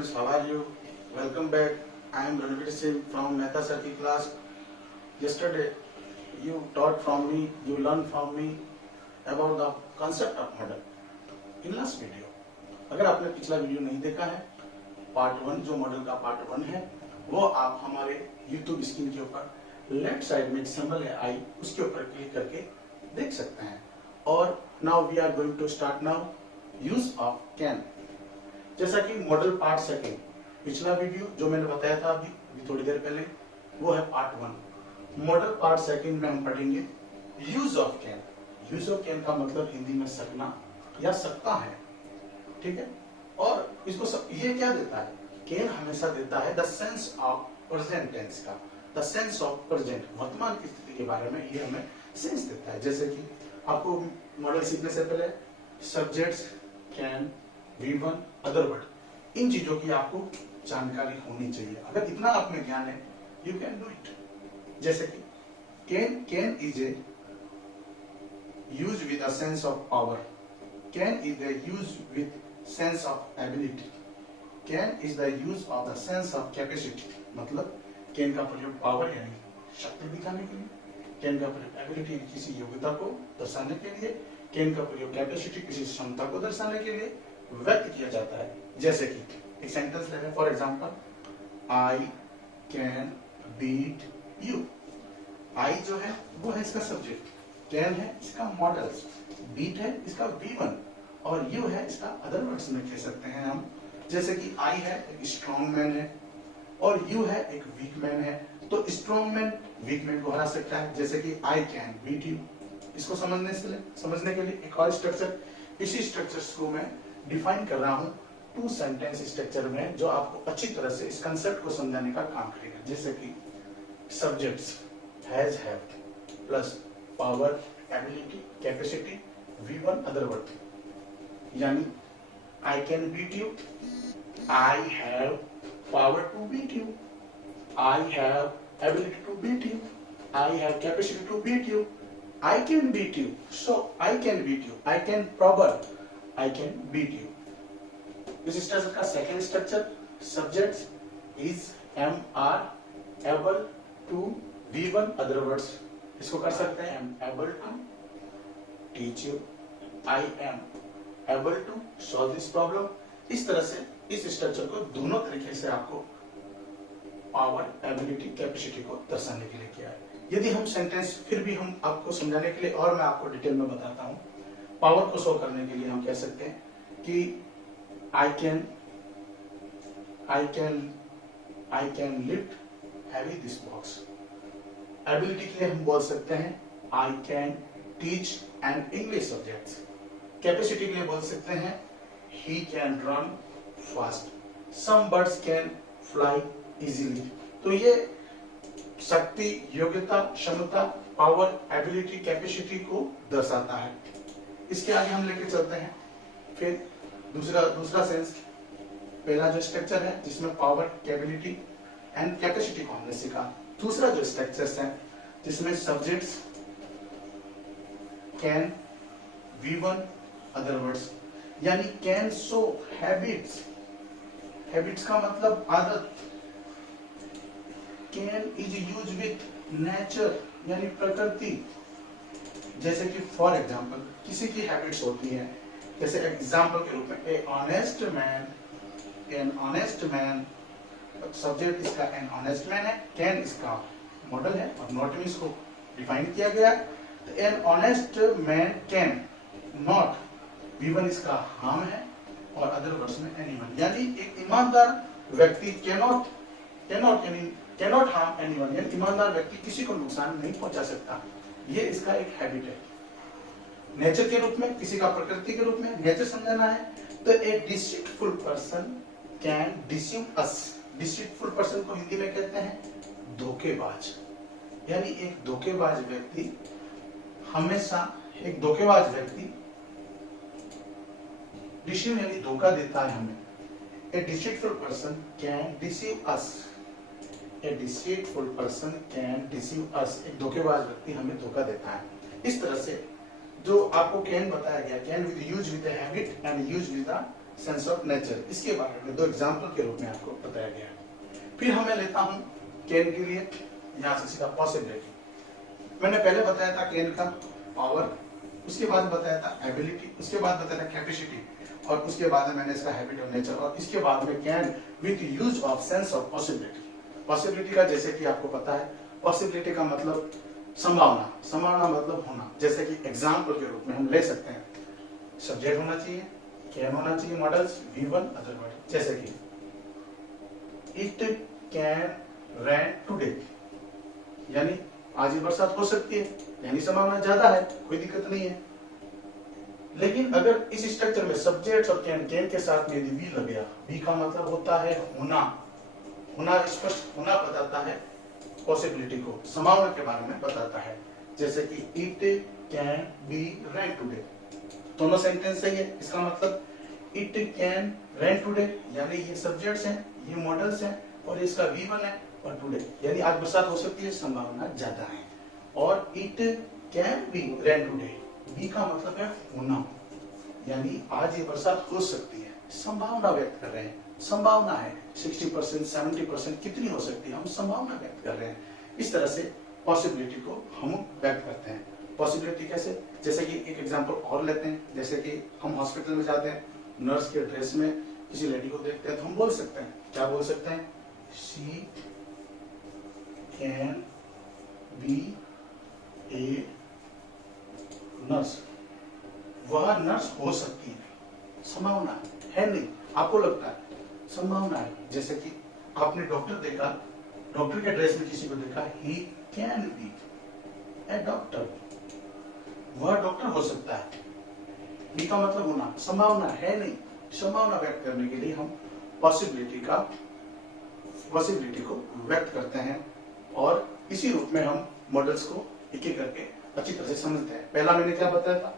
students, how are you? Welcome back. I am Ranveer Singh from Mehta Sir की class. Yesterday, you taught from me, you learned from me about the concept of model. In last video, अगर आपने पिछला video नहीं देखा है, part 1 जो model का part 1 है, वो आप हमारे YouTube स्क्रीन के ऊपर लेफ्ट साइड में सिंबल है आई, उसके ऊपर क्लिक करके देख सकते हैं. और now we are going to start now use of can. जैसा कि मॉडल पार्ट सेकेंड, पिछला वीडियो जो मैंने बताया था अभी थोड़ी देर पहले, वो है पार्ट 1. मॉडल पार्ट सेकेंड में हम पढ़ेंगे use of can. Use of can का मतलब हिंदी में सकना या सकता है, ठीक है. और इसको ये क्या देता है? कैन हमेशा देता है the sense of present tense का, द सेंस ऑफ प्रेजेंट, वर्तमान की स्थिति के बारे में ये हमें सेंस देता है. जैसे कि आपको मॉडल सीखने से पहले subjects can, V1, other word, इन चीजों की आपको जानकारी होनी चाहिए. अगर इतना आप में ज्ञान है, यू कैन डू इट. जैसे कि can is a use with a sense of power. Can is the use with sense of ability. Can is the use of the sense of capacity. मतलब कैन का प्रयोग power यानी शक्ति दिखाने के लिए, कैन का प्रयोग एबिलिटी किसी योग्यता को दर्शाने के लिए, कैन का प्रयोग कैपेसिटी किसी क्षमता को दर्शाने के लिए व्यक्त किया जाता है. जैसे कि एक सेंटेंस ले लें, for example, I can beat you. I जो है वो है इसका सब्जेक्ट, कैन है इसका मॉडल्स, बीट है इसका V1 और यू है इसका अदर वर्ड्स में कह सकते हैं हम. जैसे कि आई है एक स्ट्रॉन्ग मैन है और यू है एक वीक मैन है. तो स्ट्रॉन्ग मैन वीक मैन को हरा सकता है. जैसे कि आई कैन बीट यू. इसको समझने के लिए एक और स्ट्रक्चर, इसी स्ट्रक्चर्स को मैं डिफाइन कर रहा हूँ 2 सेंटेंस स्ट्रक्चर में, जो आपको अच्छी तरह से इस कंसेप्ट को समझाने का काम करेगा. जैसे कि subjects has, have plus power, ability, capacity, V1 other word. यानी I can beat you, I have power to beat you, I have ability to beat you, I have capacity to beat you, I can beat you. So I can beat you. I can proper. I can beat you. इस structure का second structure, subjects is, am, are able to, V1 other words. इसको कर सकते हैं am able to teach you, I am able to solve this problem. इस तरह से इस स्ट्रक्चर को दोनों तरीके से आपको पावर, एबिलिटी, कैपेसिटी को दर्शाने के लिए किया है. यदि हम सेंटेंस फिर भी हम आपको समझाने के लिए और मैं आपको डिटेल में बताता हूं, पावर को शो करने के लिए हम कह सकते हैं कि I can lift heavy this box. Ability के लिए हम बोल सकते हैं I can teach an English subject. Capacity के लिए बोल सकते हैं he can run fast. Some birds can fly easily. तो ये शक्ति, योग्यता, क्षमता, पावर, एबिलिटी, कैपेसिटी को दर्शाता है. इसके आगे हम लेके चलते हैं. फिर दूसरा सेंस, पहला जो स्ट्रक्चर है जिसमें पावर, एबिलिटी एंड कैपेसिटी को हमने सीखा. दूसरा जो स्ट्रक्चर्स है जिसमें subjects can, V1 other words. यानी कैन शो हैबिट्स. हैबिट्स का मतलब आदत. Can is use with nature यानी प्रकृति. जैसे कि फॉर एग्जाम्पल किसी की हैबिट्स होती हैं, जैसे एग्जाम्पल के रूप में a honest man, an honest man, subject इसका एन ऑनेस्ट मैन है, कैन इसका मॉडल है और नॉट में इसको डिफाइन किया गया. तो an honest man can not, V1 इसका हार्म है और अदर वर्ड्स में एनीवन. यानी एक ईमानदार व्यक्ति कैनॉट हार्म एनीवन, यानी ईमानदार व्यक्ति किसी को नुकसान नहीं पहुंचा सकता. ये इसका एक हैबिट है. नेचर के रूप में, किसी का प्रकृति के रूप में नेचर समझना है तो a deceitful person can deceive us. Deceitful person को हिंदी में कहते हैं धोखेबाज. यानी एक धोखेबाज व्यक्ति हमेशा, एक धोखेबाज व्यक्ति डिसीव यानी धोखा देता है हमें. A deceitful person can deceive us. A deceitful person can deceive us. एक धोखेबाज व्यक्ति हमें धोखा देता है. इस तरह से जो आपको कैन बताया गया, can with use with habit and use with sense of nature, इसके बारे में दो एग्जाम्पल के रूप में आपको बताया गया है। फिर हमें लेता हूं कैन के लिए, यहां से सीधा पॉसिबिलिटी। मैंने पहले बताया था कैन का पावर, उसके बाद बताया था एबिलिटी, उसके बाद बताया था कैपेसिटी, और उसके बाद में मैंने इसका हैबिट ऑफ नेचर, और इसके बाद में can with use of sense of possibility. Possibility का जैसे कि आपको पता है, पॉसिबिलिटी का मतलब संभावना, संभावना मतलब होना। जैसे कि एग्जाम्पल के रूप में हम ले सकते हैं, सब्जेक्ट होना चाहिए, कैन होना चाहिए, मॉडल्स V1 अदर वर्ड। जैसे कि इट कैन रेन टुडे, यानी आज ही बरसात हो सकती है, यानी संभावना ज्यादा है, कोई दिक्कत नहीं है। लेकिन अगर इस स्ट्रक्चर में सब्जेक्ट और कैन के साथ में यदि वी लग गया, वी का मतलब होता है होना, होना स्पष्ट होना बताता है, पॉसिबिलिटी को, संभावना के बारे में बताता है। जैसे कि it can be rain today, दोनों सेंटेंस सही है, इसका मतलब इट कैन रेन टुडे, यानी ये सब्जेक्ट्स हैं, ये मॉडल्स हैं, और इसका V1 है, और टुडे यानी आज बरसात हो सकती है, संभावना ज्यादा है। और it can be rain today, be का मतलब है होना, यानी आज ये बरसात हो सकती है, संभावना व्यक्त कर रहे हैं, संभावना है 60%, 70%, कितनी हो सकती है, हम संभावना व्यक्त कर रहे हैं। इस तरह से पॉसिबिलिटी को हम व्यक्त करते हैं। पॉसिबिलिटी कैसे, जैसे कि एक एग्जांपल और लेते हैं, जैसे कि हम हॉस्पिटल में जाते हैं, नर्स के ड्रेस में किसी लेडी को देखते हैं, तो हम बोल सकते हैं, क्या बोल सकते हैं, she can be a nurse, वह नर्स हो सकती है, संभावना है नहीं, आपको लगता है, संभावना है। जैसे कि आपने डॉक्टर देखा, डॉक्टर के ड्रेस में किसी को देखा, he can be A doctor, वह डॉक्टर हो सकता है, बी का मतलब होना, संभावना है नहीं, संभावना व्यक्त करने के लिए हम पॉसिबिलिटी को व्यक्त करते हैं। और इसी रूप में हम मॉडल्स को एक एक करके अच्छी तरह से समझते हैं। पहला मैंने क्या बताया था,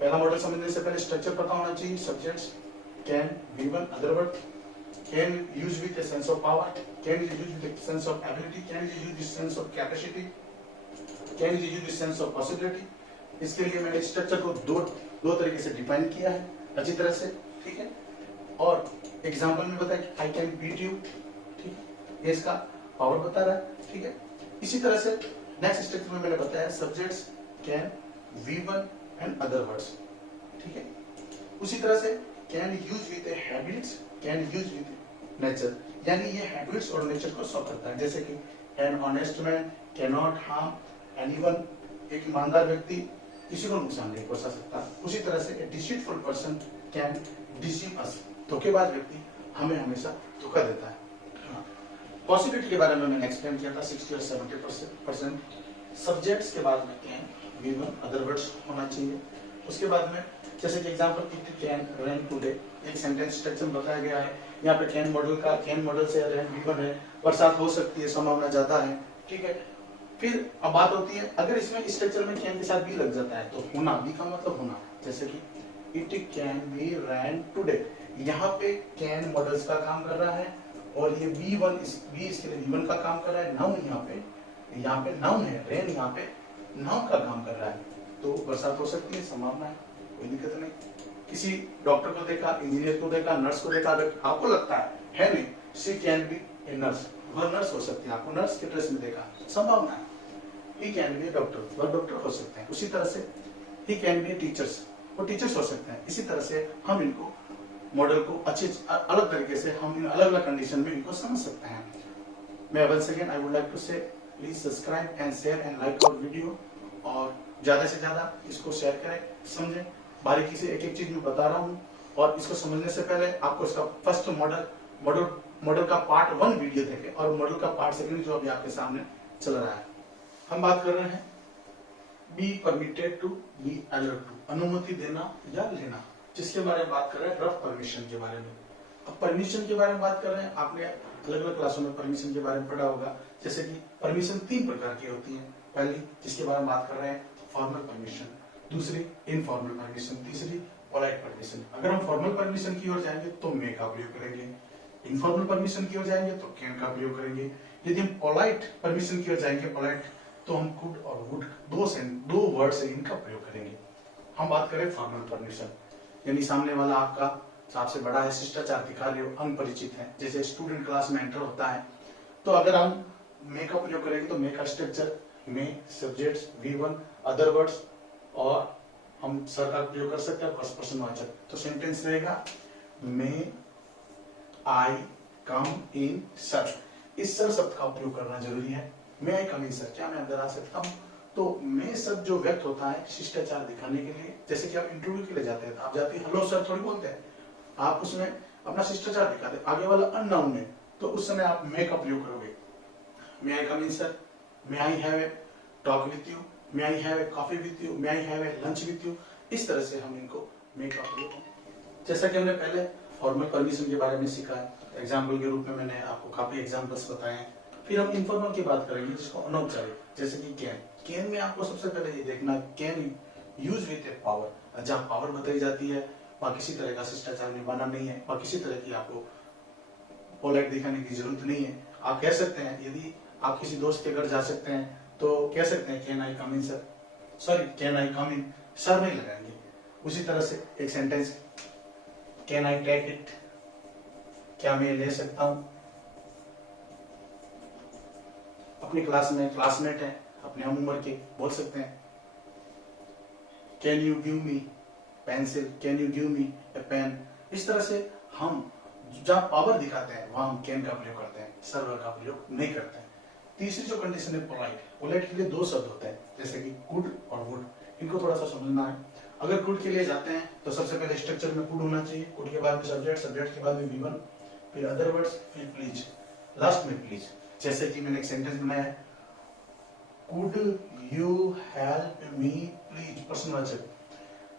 पहला मॉडल समझने से पहले स्ट्रक्चर पता होना चाहिए, subjects can, V1 other word, can use with a sense of power, can use with a sense of ability, can use with sense of capacity, can use with sense of possibility. इसके लिए मैंने structure को दो तरीके से define किया है अच्छी तरह से, ठीक है। और एग्जांपल में बताया कि आई कैन बीट यू, ठीक है, ये इसका पावर बता रहा है, ठीक है। इसी तरह से नेक्स्ट स्ट्रक्चर में मैंने बताया subjects can, V1 and other words, ठीक है। उसी तरह से can use with A habits, can use with nature, यानी ये हैबिट्स और नेचर को शो करता है। जैसे कि N honest man can not harm anyone, एक ईमानदार व्यक्ति किसी को नुकसान नहीं पहुंचा सकता। उसी तरह से a deceitful person can deceive us, धोखेबाज व्यक्ति हमें हमेशा धोखा देता है। पॉसिबिलिटी के बारे में मैंने एक्सप्लेन किया था, 60 और 70%। सब्जेक्ट्स के बाद में कैन, V1 अदर वर्ड्स होना चाहिए। उसके बाद में जैसे कि example it can rain today, एक सेंटेंस स्ट्रक्चर बताया गया है, यहाँ पे कैन मॉडल से रेन V1 है, बरसात हो सकती है, संभावना ज्यादा है, ठीक है। फिर अब बात होती है, अगर इसमें स्ट्रक्चर में कैन के साथ भी लग जाता है तो होना, बी का मतलब होना, जैसे कि it can be rain today, यहाँ पे कैन मॉडल्स का काम कर रहा है, और ये V1 इसके लिए V1 का काम कर रहा है, नाउन यहाँ पे नाउन है, रेन यहाँ पे नाउन का काम कर रहा है, तो बरसात हो सकती है, संभावना है, कोई दिक्कत नहीं। किसी डॉक्टर को देखा, इंजीनियर को देखा, नर्स को देखा, अगर आपको लगता है नहीं, she can be a nurse, वह नर्स हो सकती है, आपको नर्स के ड्रेस में देखा, संभावना है। He can be A doctor, वह डॉक्टर हो सकते हैं। उसी तरह से ही कैन बी टीचर्स, वो टीचर्स हो सकते हैं। इसी तरह से हम इनको मॉडल को अच्छे अलग तरीके से हम इन अलग अलग कंडीशन में इनको समझ सकते हैं। मैं once again I would like to say please subscribe and share and like our video, और ज्यादा से ज्यादा इसको शेयर करें, समझें, बारीकी से एक एक चीज मैं बता रहा हूँ। और इसको समझने से पहले आपको इसका फर्स्ट मॉडल का पार्ट 1 वीडियो देखें, और मॉडल का पार्ट 2 जो अभी आपके सामने चल रहा है। हम बात कर रहे हैं be permitted to, be alert to, अनुमति देना या लेना, जिसके बारे में बात कर रहे हैं रफ परमिशन के बारे में। अब परमिशन के बारे में बात कर रहे हैं, आपने अलग अलग क्लासों में परमिशन के बारे में पढ़ा होगा। जैसे कि परमिशन 3 प्रकार की होती है। पहली जिसके बारे में बात कर रहे हैं फॉर्मल परमिशन, दूसरी इनफॉर्मल परमिशन, तीसरी पोलाइट परमिशन। अगर हम फॉर्मल परमिशन की ओर जाएंगे तो मे का प्रयोग करेंगे, इनफॉर्मल परमिशन की ओर जाएंगे तो कैन का प्रयोग करेंगे। यदि हम पोलाइट परमिशन की ओर जाएंगे, पोलाइट, तो हम कुड और वुड दो वर्ड से इनका प्रयोग करेंगे। हम बात करें फॉर्मल परमिशन, यानी सामने वाला आपका आपसे बड़ा है, शिष्टाचार दिखा रहे हो, अनपरिचित है, जैसे स्टूडेंट क्लास में एंटर होता है, तो अगर हम मे का प्रयोग करेंगे तो मे का स्ट्रक्चर मे, सब्जेक्ट्स, V1, अदर वर्ड्स, और हम सर का प्रयोग कर सकते हैं फर्स्ट पर्सन वाचक। तो सेंटेंस रहेगा मे आई कम इन सर। इस सर शब्द का उपयोग करना जरूरी है। मे आई कम इन सर, क्या मैं अंदर आ सकता हूँ? तो मे शब्द जो व्यक्त होता है शिष्टाचार दिखाने के लिए, जैसे कि आप इंटरव्यू के लिए जाते हैं, आप जाते हैं हेलो सर थोड़ी बोलते हैं, आप उसमें अपना शिष्टाचार दिखाते हैं, आगे वाला अननाउन है तो उस समय आप मे का प्रयोग करोगे। May I come in sir, may I have a talk with you, may I have a coffee with you, may I have a lunch with you. इस तरह से हम इनको मे का प्रयोग, जैसा कि हमने पहले फॉर्मल परमिशन के बारे में सीखा है, एग्जाम्पल के रूप में मैंने आपको काफी एग्जाम्पल्स बताए हैं। फिर हम इनफॉर्मल की बात करेंगे जिसको अनौपचारिक, जैसे कि कैन। कैन में आपको सबसे पहले ये देखना, can use with A power, जहाँ पावर बताई जाती है वहाँ किसी तरह का शिष्टाचार निभाना नहीं है, वहाँ किसी तरह की आपको पोलाइट दिखाने की जरूरत नहीं है। आप कह सकते हैं, यदि आप किसी दोस्त के घर जा सकते हैं तो कह सकते हैं can I come in sir, sorry can I come in, sir नहीं लगाएंगे। उसी तरह से एक sentence, can I take it, क्या मैं ले सकता हूं? अपनी क्लास में क्लासमेट है, अपने हम उम्र के, बोल सकते हैं can you give me pencil, can you give me a pen. इस तरह से हम जहां पावर दिखाते हैं वहां हम कैन का प्रयोग करते हैं, सर का प्रयोग नहीं करते हैं। तीसरी जो कंडीशन है पोलाइट, पोलाइट के लिए दो शब्द होते हैं, जैसे कि कुड और वुड, इनको थोड़ा सा समझना है। अगर कुड के लिए जाते हैं तो सबसे पहले स्ट्रक्चर में कुड होना चाहिए, कुड के बाद में सब्जेक्ट, सब्जेक्ट के बाद में V1, फिर अदर वर्ड्स, फिर प्लीज, लास्ट में प्लीज। जैसे कि मैंने एक सेंटेंस बनाया है, could you help me please, प्रश्नवाचक।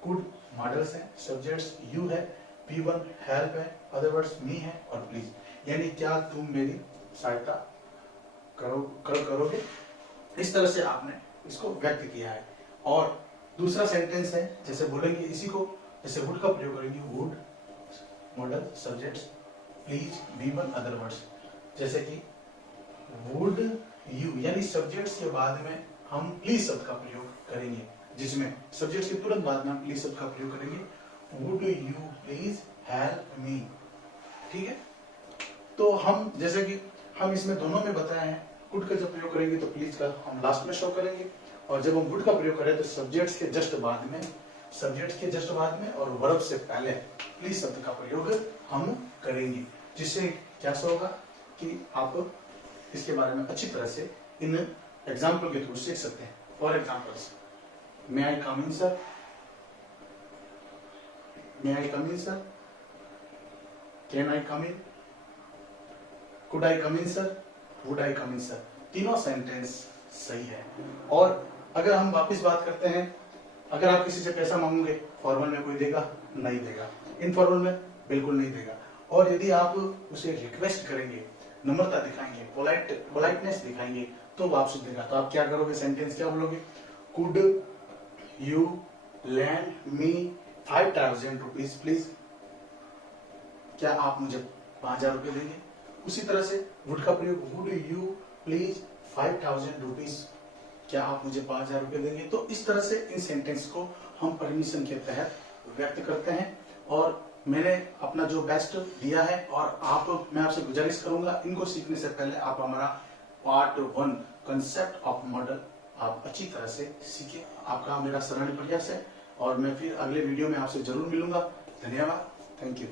कुड मॉडल्स है, सब्जेक्ट्स यू है, V1 हेल्प है, अदर वर्ड्स मी है, और प्लीज, यानी क्या तुम मेरी सहायता करोगे। इस तरह से आपने इसको व्यक्त किया है। और दूसरा सेंटेंस है, जैसे बोलेंगे इसी को, जैसे वुड का प्रयोग करेंगे, would model, subjects, please, V1, other words. जैसे कि वुड यू, यानी सब्जेक्ट्स के बाद में हम प्लीज शब्द का प्रयोग करेंगे, जिसमें सब्जेक्ट्स के तुरंत बाद में हम प्लीज शब्द का प्रयोग करेंगे, would you please help me. ठीक है, तो हम जैसे कि हम इसमें दोनों में बताए हैं, वुड का जब प्रयोग करेंगे तो प्लीज का हम लास्ट में शो करेंगे, और जब हम वुड का प्रयोग करें तो सब्जेक्ट्स के जस्ट बाद में, सब्जेक्ट के जस्ट बाद में और वर्ब से पहले प्लीज शब्द का प्रयोग हम करेंगे, जिससे क्या होगा कि आप इसके बारे में अच्छी तरह से इन एग्जाम्पल के थ्रू सीख सकते हैं। For examples, may I come in sir, may I come in sir, can I come in, could I come in sir, would I come in sir. तीनों सेंटेंस सही है। और अगर हम वापस बात करते हैं, अगर आप किसी से पैसा मांगोगे, फॉर्मल में कोई देगा? नहीं देगा। इनफॉर्मल में बिल्कुल नहीं देगा। और यदि आप उसे रिक्वेस्ट करेंगे, नम्रता दिखाएंगे, पोलाइटनेस दिखाएंगे, तो वो आपसे देगा। तो आप क्या करोगे? सेंटेंस क्या बोलोगे? Could you land me 5000 rupees please, क्या आप मुझे 5000 रुपए देंगे? उसी तरह से वुड का प्रयोग, वुड यू प्लीज 5000 रुपीज, क्या आप मुझे 5000 रुपए देंगे? तो इस तरह से इन सेंटेंस को हम परमिशन के तहत व्यक्त करते हैं। और मैंने अपना जो बेस्ट दिया है, और मैं आपसे गुजारिश करूंगा, इनको सीखने से पहले आप हमारा पार्ट 1 कंसेप्ट ऑफ मॉडल आप अच्छी तरह से सीखे। आपका मेरा सराहनीय प्रयास है, और मैं फिर अगले वीडियो में आपसे जरूर मिलूंगा। धन्यवाद, थैंक यू।